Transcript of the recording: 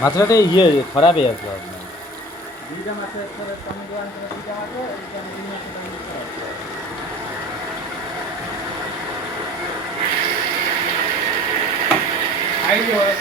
মাছটা ইয়ে খারাপ হয়ে আসলো আপনার। দুইটা মাছের টমেটো আনতে দুইটা মাছে এখানে তিন মাসের দাম দিতে হবে। আইডিয়া হয়